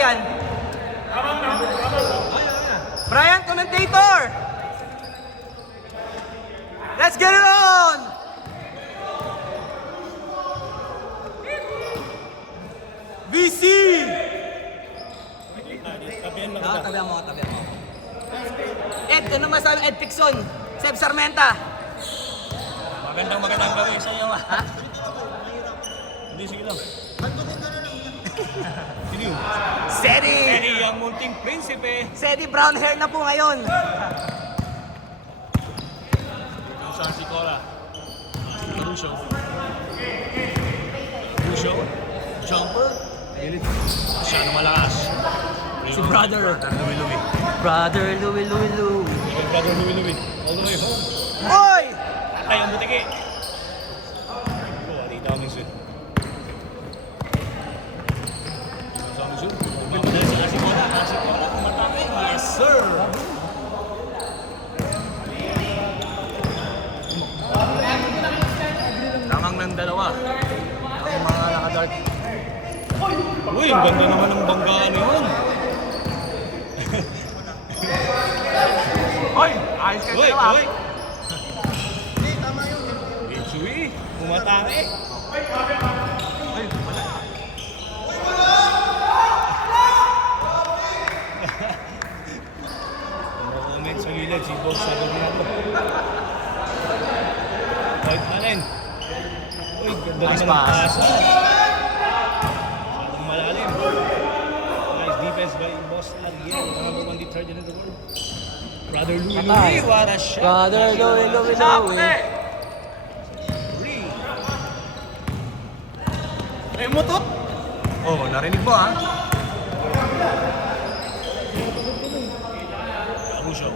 Brian. Brian, commentator. Let's get it on. VC. Tabihan mo. Ed, ano masabi? Ed Pixon. Seb Sarmenta. Magandang gawin sa iyo. Ha? Hindi, sige lang. Sedi. Sedi ang munting prinsipe. Sedi, brown hair na po ngayon. Saan si Cora? Caruso. Caruso. Jumper. Masyadong malakas. Si brother. Louie. Brother Louie. Brother Louie. All the way home. Oy! Ay, ang butiki. Di dami siya. Dami siya. Si Cora. Kumatake. Yes, sir. Tamang ng dalawa. Ang mga nakadart. Uy, ang ganda naman ng banggaan yun. Oy! Ayos ka dalawa. Uy! Itsui, umatake. Comment sa gilid si Boss sa Dominado. White Allen. Uy, ganda naman ng pasa. Masyadong malalim. Nice defense by Boss Ariel, the number 1 detergent in the world. Brother Louie, what a shot. Brother Louie. Ay, mutot! Oh, narinig mo ha? Caruso.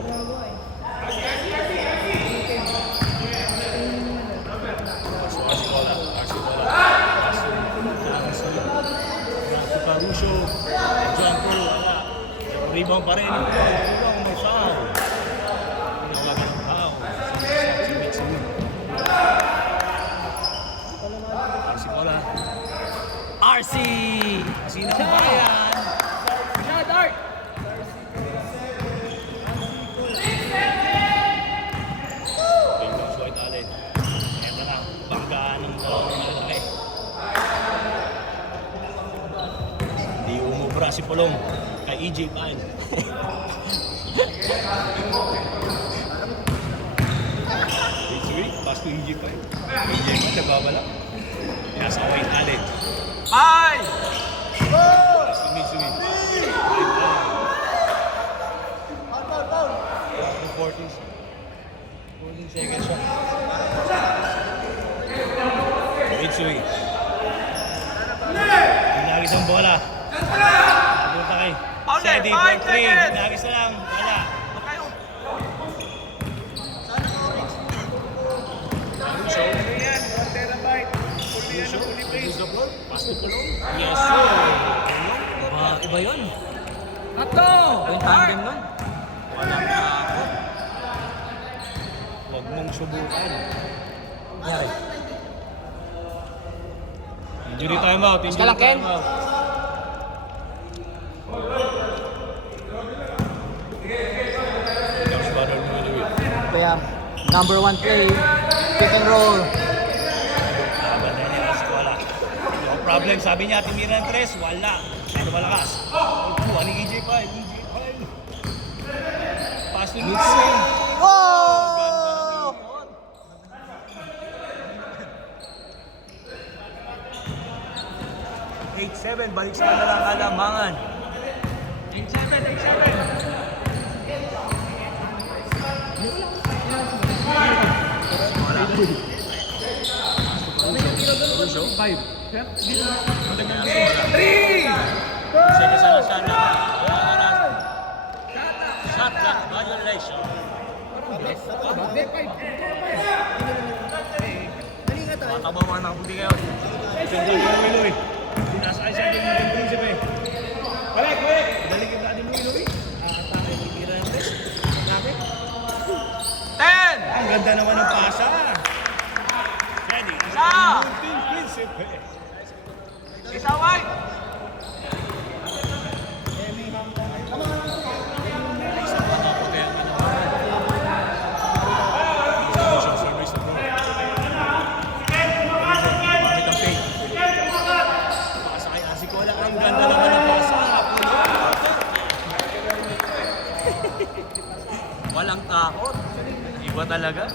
Caruso. Jumper, wala. Rebound pa rin. Rebound, may foul. RC! Sino ba yan? Shadart! Pingos White Allen. Ito na, banggaan ng dalawang malalaki. Di umubra si Polong kay EJ Pine. Pass to EJ Pine. EJ Pine, nababala. Nasa White Allen. Ay! Pass to Mitsui. 14 seconds shot. Mitsui. Hinagis ang bola. Napunta kay Sedi, 4-3. Hinagis na lang. Wala. Yes, sir. Iba yun. Ato! Yung tandem nun. Walang takot. Huwag mong subukan. Nangyari. Injury timeout. Mas ka lang, Ken. Kaya, number 1 play, pick and roll. No problem. Sabi niya, tinira ng tres. Wala. Ano malakas? Kuha ni EJ Pine. Pass to Mitsui. Oh! 8-7. Balik sa kanilang alamangan. 8-7. Shot clock violation. Makabawa na ang puti ngayon. Sentral yung Louie. Sinasakay siya yung prinsipe. Balik! Balik yung Brother Louie. Atake yung tira ng test. 10! Ang ganda naman ng pasa. Ready. Isa! Munting prinsipe. Isa white! Ba talaga?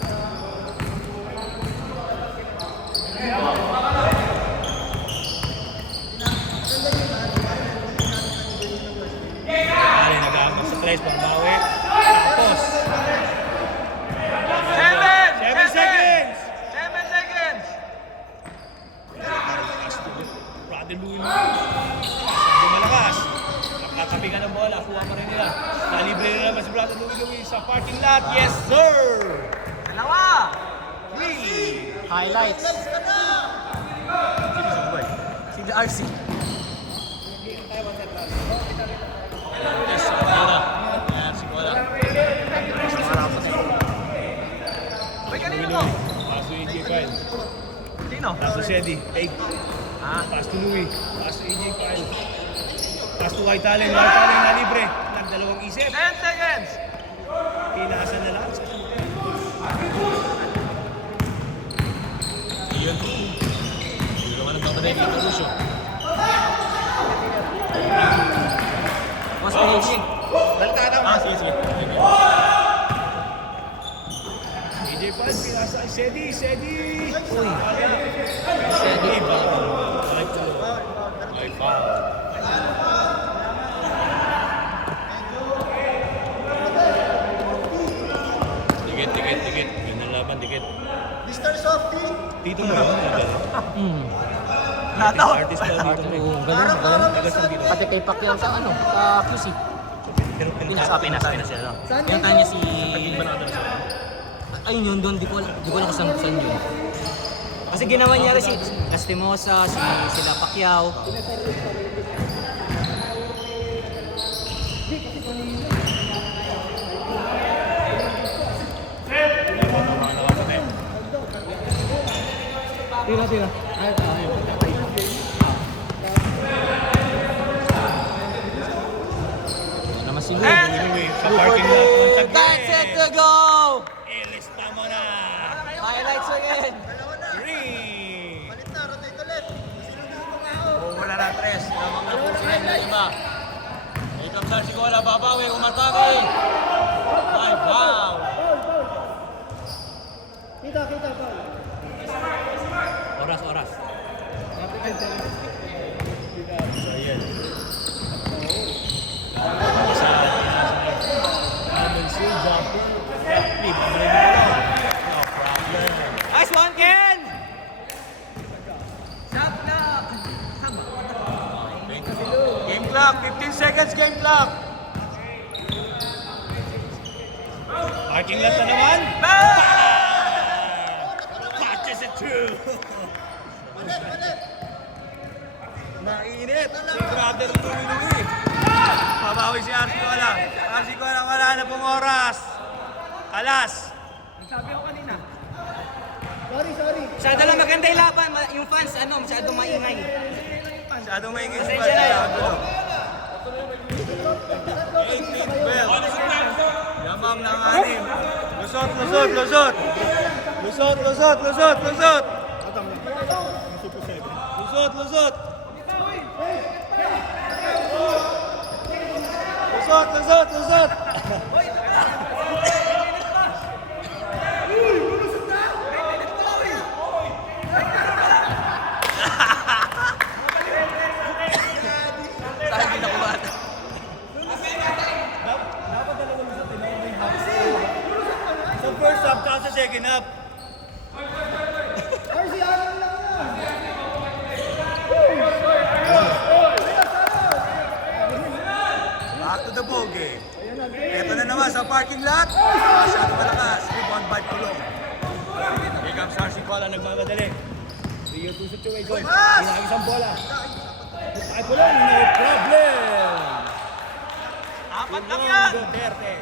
Kali, nag-aangkas sa tres, pangbawi. Tapos, 7 seconds! 7 seconds! Brother Louie. Hindi malakas. Nakatabi ka ng bola, kuha pa rin nila. Nalibre na naman si Brother Louie sa parking lot. Yes, sir! Dalawa! 3! Highlights. Sino sa buhay? Si RC. Yes, Cola. Yan, si Cola. Uy, kanino to? Pass to AJ Kyle. Sino? Pass to Sedi. Hey. Ah, Pass to Louie. Pass to AJ Kyle. Pass to White Allen. White Allen na libre. Nagdalawang isip. 10 seconds! Pinaasan na lang. Iyon. Hindi naman ang tatanay kay Talusyo. Mas pinaging. Sige. AJ Kyle, pinasa kay Sedi. Uy. Sedi. Balik to. Ay, foul. Dikit. Yun ang laban, dikit. Mr. Softy! Tito mo yun. Nataw. Artist daw dito. Oo, galing. Pati kay Pacquiao sa ano, QC. Pero Pinas siya. No? Yung tanya si... Ayun yun, doon. Di ko alam kung saan yun. Kasi ginawa niya rin si Lastimosa, sila Pacquiao. Tira. Naman si Lou. Anyway, sa parking lot once again. That's it to go! Ilista mo na. Highlights again. 3. Palit na, rotate ulit. Wala na 3. Lamang na po sa iba. Ikaw sa si Cola, babawi, umatake. Ay, wow. Kita, Paul. Oras. So, yan. Nice one, Ken! Stop na! Game clock, 15 seconds game clock. Parking lot na naman. Catches it through. Mainit. Si Brother Louie. Pabawi si RC Cola. RC Cola, wala na pong oras. Kalas. Sabi ako kanina. Sorry. Masyado lang maganda yung laban. Yung fans, masyadong maingay. Masyadong maingay si Pasensya na yun. Brother. 18th bell. Yamang ng 6. Lusot. Lusot. Saan hindi nakubata? Sa first half, tsaka sa second half. RC, alam lang na. Back to the ball game. Ito na naman sa parking lot. Masyado malakas. Rebound by Pulong. Here comes RC Cola, nagmamadali. 3-2 situation. Pinakis ang bola. Ay Pulong, no problem. Apat lang yan! Duterte.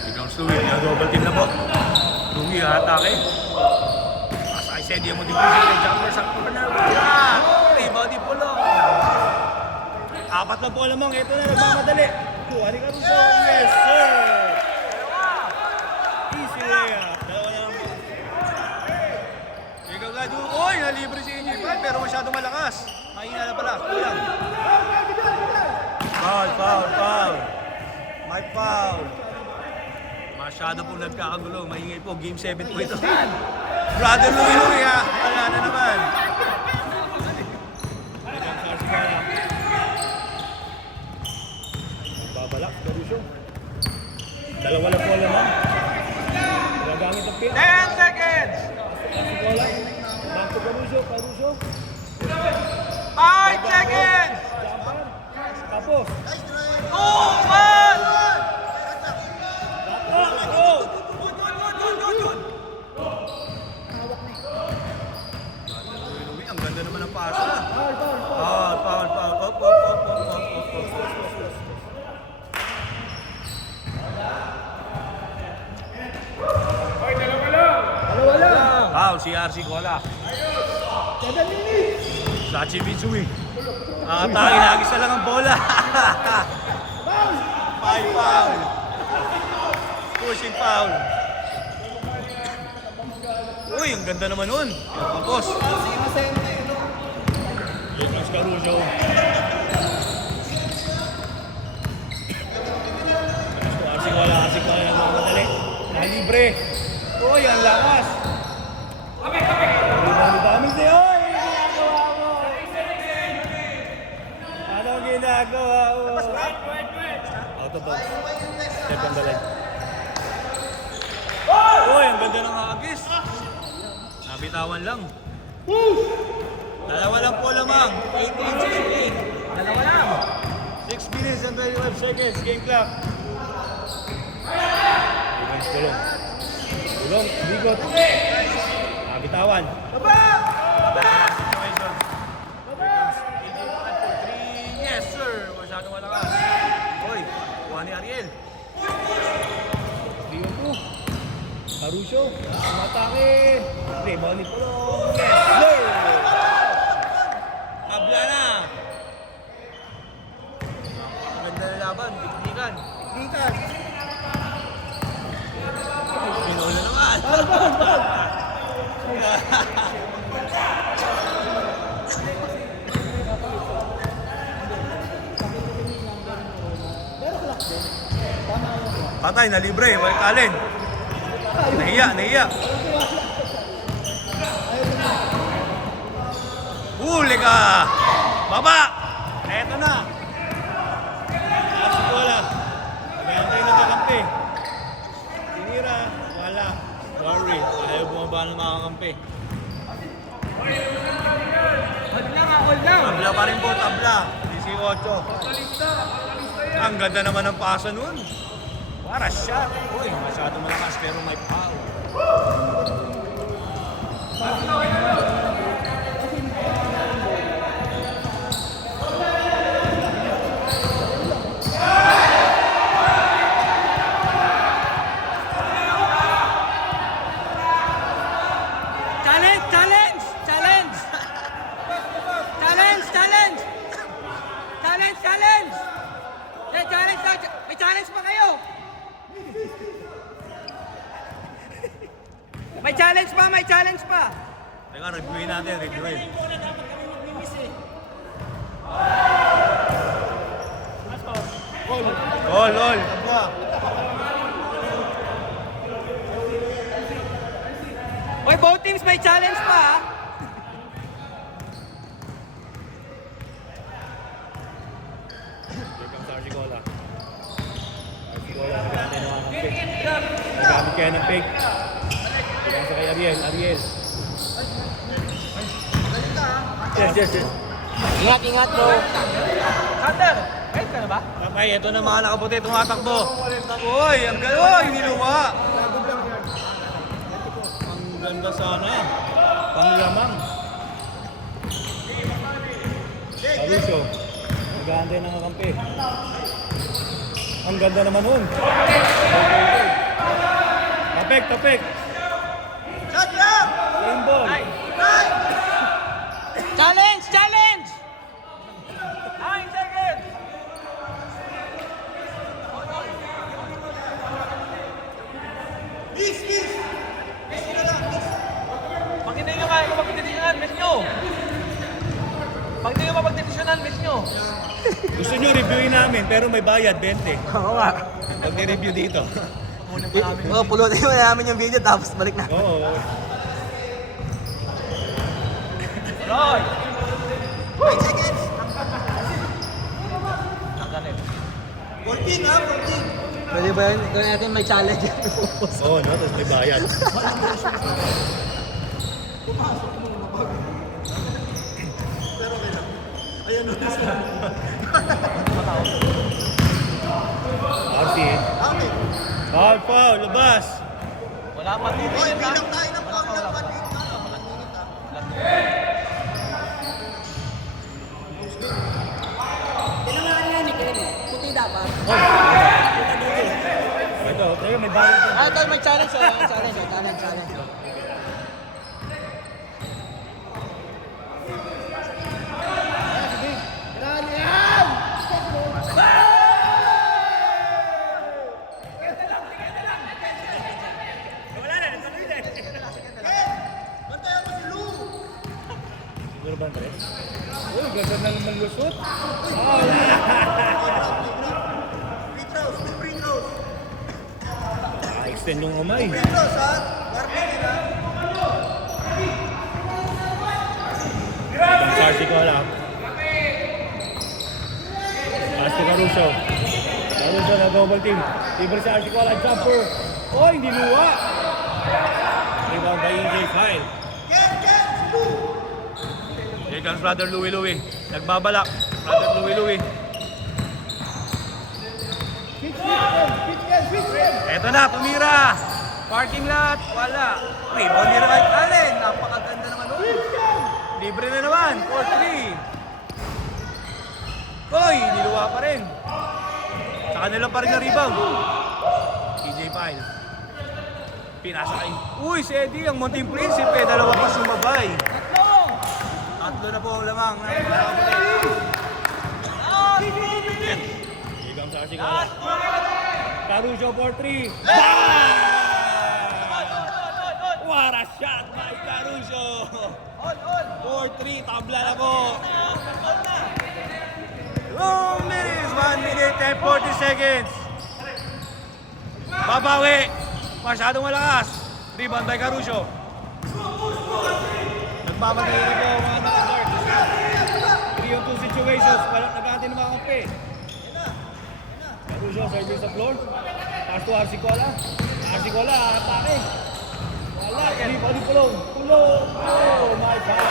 Here comes Louie, double team na po. Louie, atake. As I said, yung motivation kay jumper sa corner. Rebound di Pulong. Apat na po lamang, ito na, nagmamadali. Kuha ni Caruso. Yes, sir! Easy layup. Dalawa na lang po. Ikaw ka, Uy! libre si AJ5 pero masyado malakas. Mahina na pala. Kulang. Foul. May foul. Masyado po nagkakagulo. Maingay po. Game 7 po ito. Brother Louie ha. Wala na naman. Babalak. Caruso. Dalawa lang po naman. Gagamit ang pin. 10 seconds! Back to Caruso. 5 seconds! Tapos. 2, 1! Ang ganda naman ng pasa. Foul. Op. Dalawa lang. Foul si RC Cola. 7 minutes. Sachi Mitsui. Atake, nagis na lang ang bola. Foul. Pushing foul. Uy, ang ganda naman nun. Tapos. Lucas Caruso. RC Cola nagmamadali. Nalibre. Uy, ang lakas. Dami sa'yo. Anong ginagawa mo? Out of bounds. Step on the line. Uy, ang ganda ng agis. Nabitawan lang. Dalawa lang po lamang. 18-16. Dalawa lang. 6 minutes and 25 seconds. Game clock. Gulong. Bigot. Nabitawan. Yes, sir. Masyadong malakas. Uy, kuha ni Ariel. 3-2. Caruso. Umatake. Reboni Pulong. Yes, sir. Tabla na. Maganda na laban. Piknikan. Pinola naman. Patay na libre, White Allen. Nahiya. Huli ka! Baba! Eto na! Asi bola. Magantay na kakampi. Tinira, wala. Worry, ayaw bumaba ng mga kakampi. Tabla pa rin po, tabla. 18. Ang ganda naman ng pasa nun. Para shot. Uy, masyado malakas pero may foul. Challenge! May challenge daw! May challenge pa kayo! May challenge pa! Teka, reviewin natin, reviewin. Gol. Hoy, both teams may challenge pa! Nagamit kaya ng fake. Bigyan sa kay Ariel. Yes. Ingat bro! Hunter! Kahit ka na ba? Kapay, ito na mga nakaputi, tumatakbo. Uy, ang gano'n, niluwa. Ang ganda sana. Panglamang. Caruso. Nag-aantay ng kakampi. Ang ganda naman nun. Tapek. Shot lang! Game ball. Challenge! 9 seconds! Miss! Pakita nyo nga, pakita nyo nga, miss nyo. nyo. Gusto nyo reviewin namin pero may bayad 20. Oo nga. Pag ni-review dito. Oo, pulutin mo namin yung video tapos balik na. Oo. Roy! 5 seconds. 14 ha, 14. Pwede ba yun? Gawin natin may challenge. Oo, no? Tapos may bayad. Ayan o. Arsin. Okay. Foul, labas. Wala pa dito. Oy, bilang tayo ng foul ng 1 minute. Ito, may bayad. Ah, ito may challenge. Challenge. Bantayan mo si Lou. Siguro ba, Andres? Uy, ganda na naman lusot. Free throws. Extend yung umay. Free throws ha. Garbage nila. Ang Sarsi ko lang. Pass to Caruso. Caruso na double team. Libre sa Sarsi ko lang. Jumper. Oh, hindi luwa. Rebound by EJ Kyle. Ken, Lou. Here comes brother Louie. Nagbabalak. Brother Louie. Eto na, tumira. Parking lot. Wala. Rebound ni Right Allen. Napakaganda naman. Libre na naman. 4-3. Koy, niluwa pa rin. Sa kanila pa rin na rebound. EJ Pyle. Pinasa kay. Uy, si Eddie, ang Monting Prinsipe. Dalawa pa sumabay. Tatlo na po lamang. Higam sa Asikala. Caruso for 3. What a shot by Caruso. 4-3, tabla na po. 2 minutes, 1 minute and 40 seconds. Babawi. Masyadong malakas. Rebound by Caruso. Nagmamadali na po mga naka-guard. 3-on-2 situations. Walang nag-aantay ng mga kampi. Caruso, service sa floor. Pass to Arsicola. Arsicola, atake. Wala, rebound ni Pulong. Oh my God.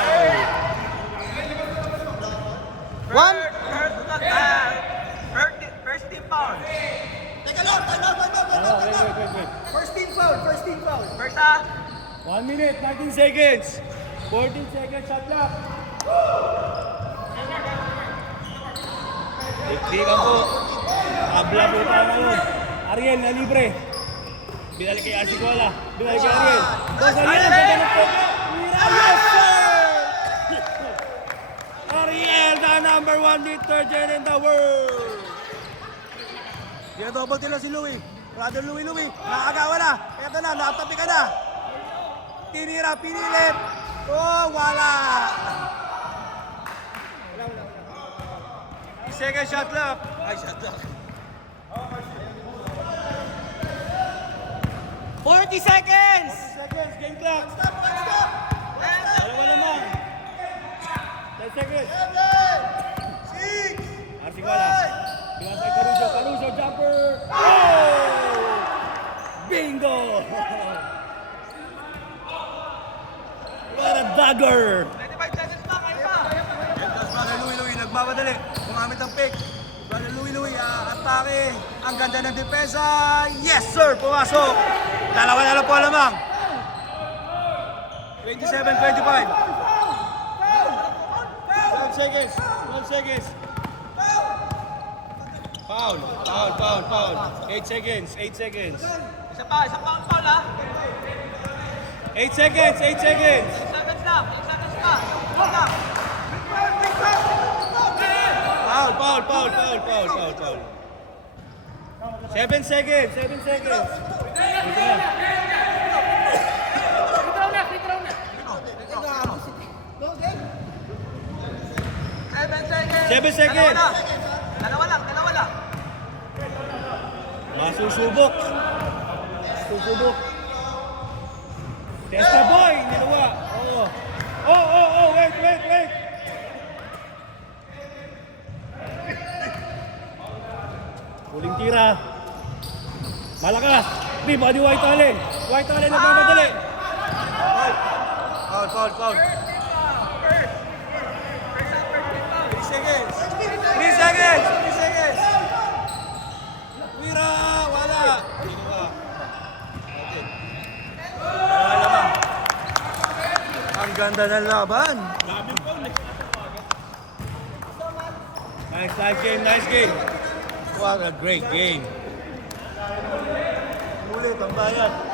First team foul. Teka lang, time out. Wait. First team foul. First half. 1 minute, 19 seconds. 14 seconds, shot clock. Dikdikan po. Tabla po tayo ngayon. Ariel na libre. Binalik kay Arsicola. Binalik kay Ariel. Dos Ariel, pagkanap po. Yes, sir! Ariel, the number 1 detergent in the world. Double nila si Louie. Brother Louie. Nakagawa na. Eto na, nakatabi ka na. Tinira, pinilit. Oh, wala. Second shot clock. Ay, shot clock. 40 seconds! 40 seconds, game clock. Dalawa naman. 10 seconds. 6. Arsicola. Binasay Caruso, jumper. Oh! Bingo! What a dagger! 25 seconds pa, kayo pa! Brother Louie, nagmamadali. Gumamit ng pick. Brother Louie, atake. Ang ganda ng depensa. Yes, sir! Pumasok. Dalawa na lang po lamang. 27-25. 12 seconds. 12 seconds. Foul. 8 seconds. Isa pa foul ha? 8 seconds. 8 seconds pa! Foul. 7 seconds. Dito na. Go, game. 7 seconds! 7 seconds. Dalawa lang. Masusubok. Susubok. Testa boy, nilawa. Oo. Oh, wait. Huling tira. Malakas. Body White Allen. White Allen nagmamadali. Foul. 3 seconds. Wira, wala. Ang ganda ng laban. Nice game. What a great game. Ulit ang bayan.